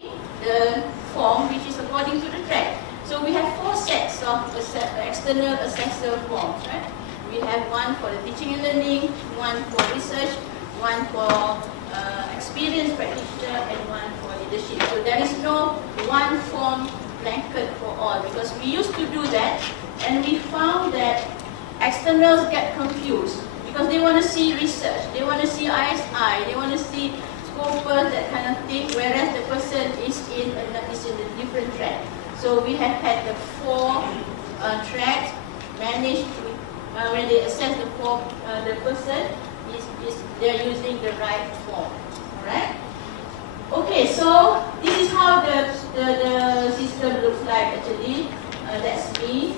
the form which is according to the track. So we have 4 sets of external assessor forms, right? We have one for the teaching and learning, one for research, one for experienced practitioner, and one for leadership. So there is no one form blanket for all, because we used to do that and we found that externals get confused because they want to see research, they want to see ISI, they want to see scopus, that kind of thing, whereas the person is in a different track. So we have had the 4 tracks managed to, when they assess the person, they're using the right form. Alright? Okay, so this is how the system looks like actually. That's me.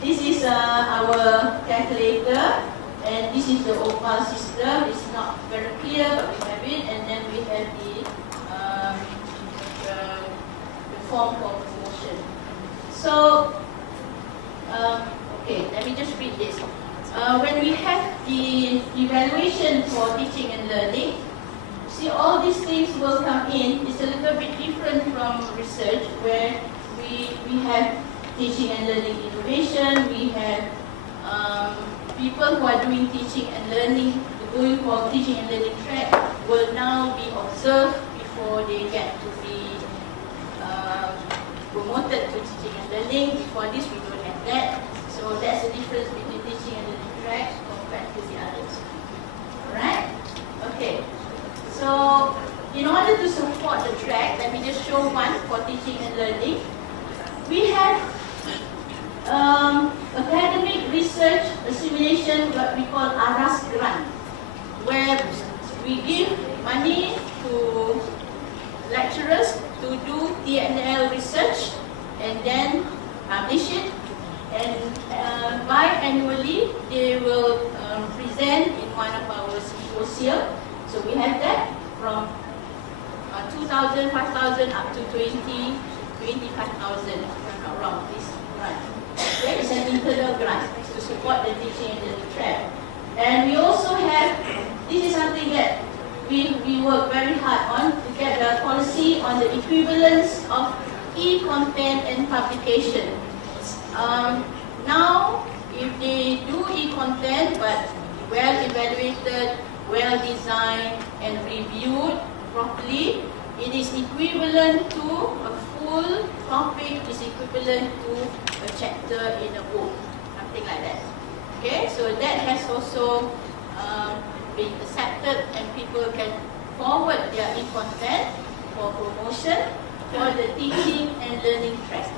This is our calculator, and this is the opal system. It's not very clear, but we have it, and then we have the form for promotion. So, okay, let me just read this. When we have the evaluation for teaching and learning, see, all these things will come in. It's a little bit different from research, where we have teaching and learning innovation, we have people who are doing teaching and learning, going for teaching and learning track, will now be observed before they get to be promoted to teaching and learning. Before this, we don't have that. So that's the difference between teaching and learning tracks compared to the others. Alright? Okay. So, in order to support the track, let me just show one for teaching and learning. We have academic research assimilation, what we call ARAS grant, where we give money to lecturers to do TNL research and then publish it, and biannually they will present in one of our symposium. So we have that from 2,000, 5,000 up to 20,000, 25,000, if I'm not wrong, this grant. Okay, it's an internal grant to support the teaching and learning track. And we also have, this is something that we work very hard on, to get the policy on the equivalence of e-content and publication. Now, if they do e-content but well evaluated, well designed and reviewed properly, it is equivalent to a full topic, is equivalent to a chapter in a book, something like that. Okay, so that has also been accepted, and people can forward their e-content for promotion for the teaching and learning track.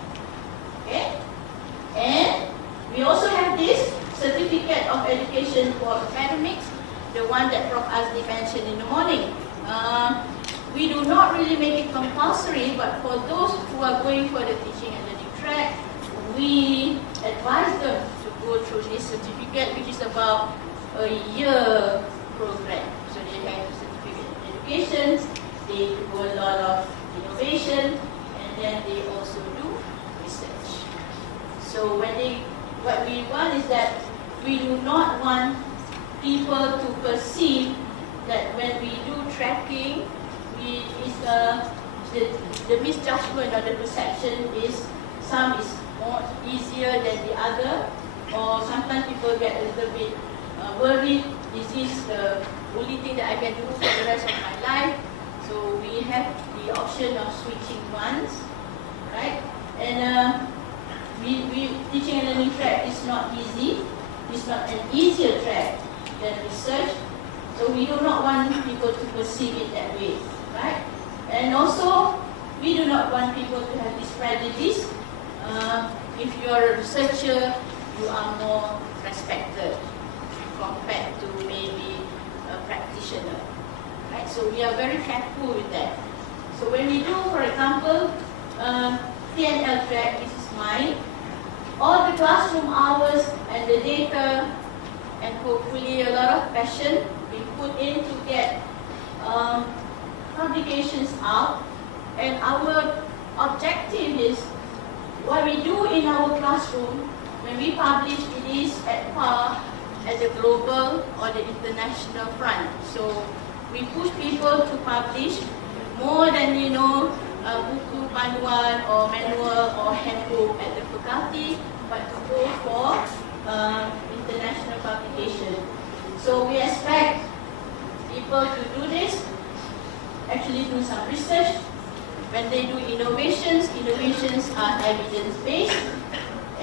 Okay, and we also have this certificate of education for academics, the one that Prof. Azli mentioned in the morning. We do not really make it compulsory, but for those who are going for the teaching and learning track, we advise them to go through this certificate, which is about a year program. So they have a certificate in education, they do a lot of innovation, and then they also do research. So what we want is that we do not want people to perceive that when we do tracking, the misjudgment or the perception is some is more easier than the other, or sometimes people get a little bit worried, is this the only thing that I can do for the rest of my life? So we have the option of switching once, right? And teaching and learning track is not easy. It's not an easier track than research. So we do not want people to perceive it that way, right? And also, we do not want people to have this prejudice. If you are a researcher, you are more respected compared to maybe a practitioner, right? So we are very careful with that. So when we do, for example, TNL track, this is mine, all the classroom hours and the data, and hopefully a lot of passion we put in to get publications out. And our objective is, what we do in our classroom, when we publish, it is at par at the global or the international front. So we push people to publish more than, buku panduan or manual or handbook at the faculty, but to go for international publication. So we expect people to do this, actually do some research. When they do innovations are evidence-based,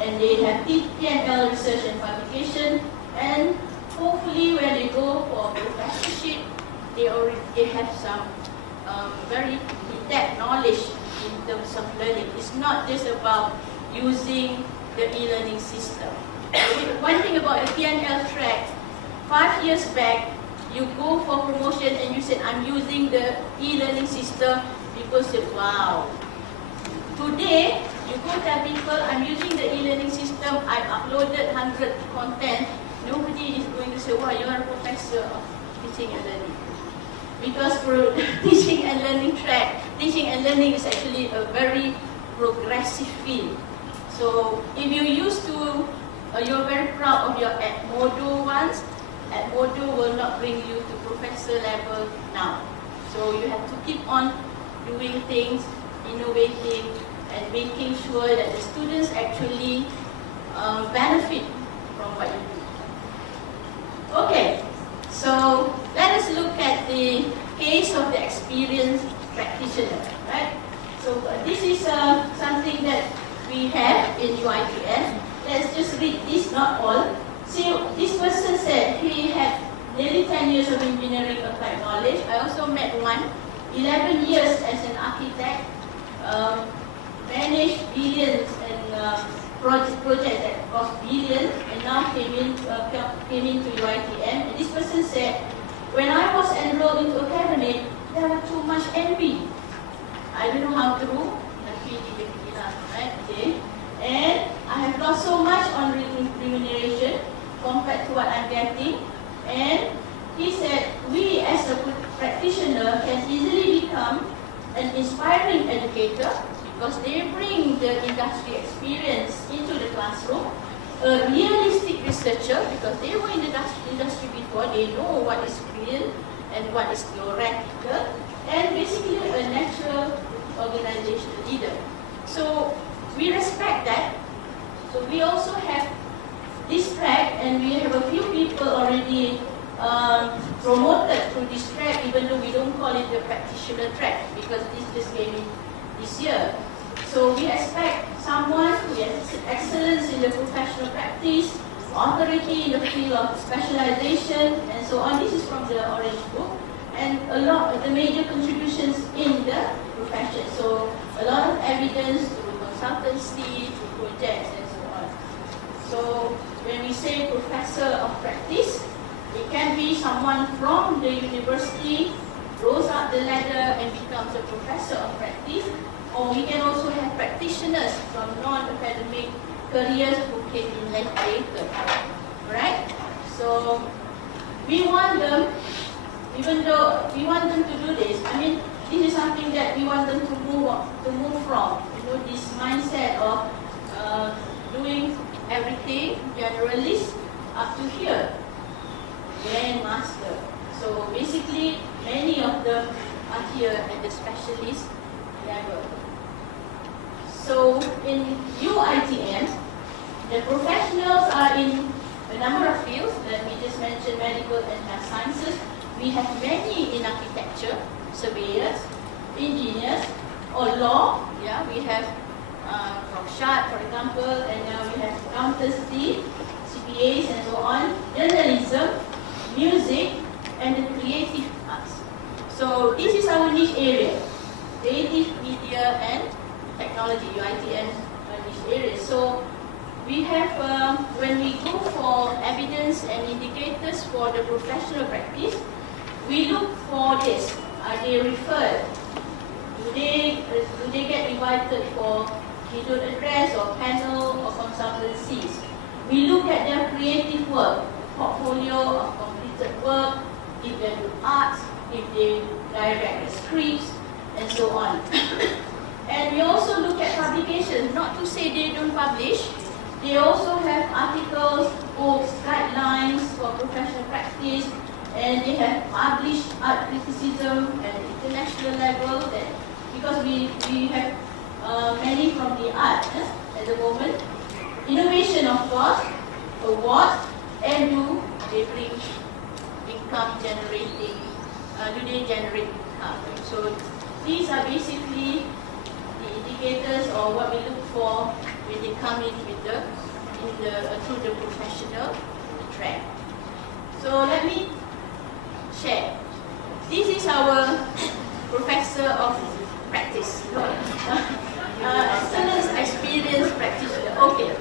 and they have P&L research and publication, and hopefully when they go for professorship, they have some very in-depth knowledge in terms of learning. It's not just about using the e-learning system. One thing about the P&L track, 5 years back, you go for promotion and you said, I'm using the e-learning system. People say, wow. Today, you go tell people, I'm using the e-learning system, I've uploaded 100 content. Nobody is going to say, wow, you are a professor of teaching and learning. Because for teaching and learning track, teaching and learning is actually a very progressive field. So if you used to, you're very proud of your Edmodo ones, Edmodo will not bring you to professor level now. So you have to keep on doing things, innovating, and making sure that the students actually benefit from what you do. Okay, so let us look at the case of the experienced practitioner, right? So this is something that we have in UITM. Let's just read this, not all. So this person said he had nearly 10 years of engineering applied knowledge. I also met one, 11 years as an architect, managed billions and projects that cost billions, and now came into UITM. And this person said, when I was enrolled into academic, there was too much envy. I don't know how true, right? Okay. And I have lost so much on remuneration compared to what I'm getting. And he said, we as a practitioner can easily become an inspiring educator because they bring the industry experience into the classroom, a realistic researcher because they were in the industry before, they know what is real and what is theoretical, and basically a natural organizational leader. So we respect that. So we also have this track, and we have a few people already promoted through this track, even though we don't call it the practitioner track because this just came in this year. So we expect someone who has excellence in the professional practice, authority in the field of specialization, and so on. This is from the Orange Book, and a lot of the major contributions in the profession. So a lot of evidence through consultancy, through projects, and so on. So when we say professor of practice, it can be someone from the university, rose up the ladder and becomes a professor of practice, or we can also have practitioners from non-academic careers who came in later. Right? So we want them, even though we want them to do this, I mean, this is something that we want them to move from. You know, this mindset of doing everything, generalist, up to here, grandmaster. So basically, many of them are here at the specialist level. So in UITM, the professionals are in a number of fields. Let me just mention medical and health sciences. We have many in architecture, surveyors, engineers, or law. Yeah, we have from Shad, for example, and now we have accountancy, CPAs, and so on. Journalism, music, and the creative arts. So this is our niche area: creative, media, and technology. UITM niche area. So we have when we go for evidence and indicators for the professional practice, we look for this. Are they referred? Do they get invited for keynote address or panel or consultancies? We look at their creative work, portfolio of completed work, if they do arts, if they direct the scripts, and so on. And we also look at publications, not to say they don't publish. They also have articles, books, guidelines for professional practice, and they have published art criticism at international level. That because we have many from the art at the moment. Innovation, of course, awards, and do they bring income generating? Do they generate income? So these are basically the indicators or what we look for when they come in with through the professional track. So let me share. This is our professor of practice. Excellence experienced practitioner. Okay.